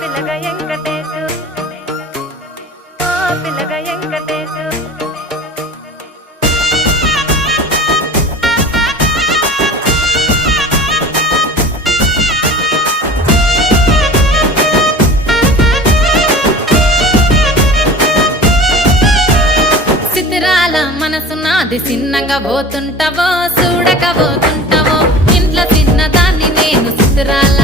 పిల్లగా వెంకటేశు ఓ పిల్లగా వెంకటేశు సిద్ధిరాల మనసు నాది చిన్నగా పోతుంటావో చూడక పోతుంటావో ఇంట్లో చిన్నదాన్ని నేను సిద్ధిరాల